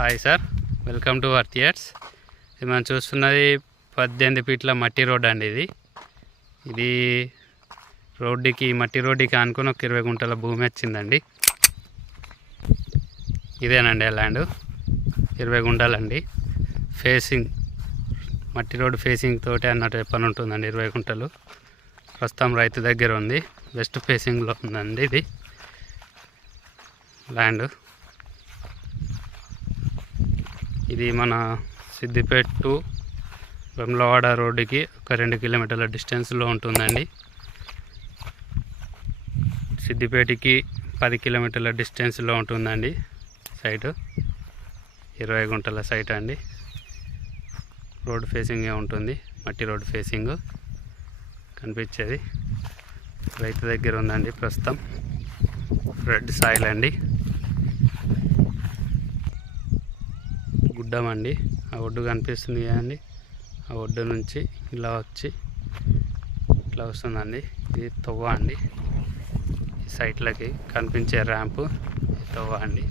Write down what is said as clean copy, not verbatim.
Hi sir, welcome to our theatres. ఇది మనం చూస్తున్నది 18 ఫీట్ల మట్టి రోడ్ అండి. ఇది మట్టి రోడ్డుకి ఆనుకొని ఒక 20 గుంటల భూమి వచ్చిందండి. ఇదేనండి ఆ ల్యాండ్, 20 గుంటలండి. ఫేసింగ్ మట్టి రోడ్డు ఫేసింగ్ తోటి అన్నట్టు పని ఉంటుందండి. 20 గుంటలు ప్రస్తుతం రైతు దగ్గర ఉంది. వెస్ట్ ఫేసింగ్లో ఉందండి ఇది ల్యాండ్. ఇది మన సిద్దిపేట టు వెమ్లవాడ రోడ్డుకి ఒక 2 కిలోమీటర్ల డిస్టెన్స్లో ఉంటుందండి. సిద్దిపేటకి 10 కిలోమీటర్ల డిస్టెన్స్లో ఉంటుందండి సైటు. 20 గుంటల సైట్ అండి. రోడ్ ఫేసింగే ఉంటుంది, మట్టి రోడ్ ఫేసింగ్ కనిపించేది. రైతు దగ్గర ఉందండి ప్రస్తుతం. రెడ్ సాయిల్ అండి, గుడ్డం అండి. ఆ ఒడ్డు కనిపిస్తుంది కదండి, ఆ ఒడ్డు నుంచి ఇలా వచ్చి ఇట్లా వస్తుందండి. ఇది తవ్వ అండి. ఈ సైట్లకి కనిపించే ర్యాంపు తవ్వ అండి.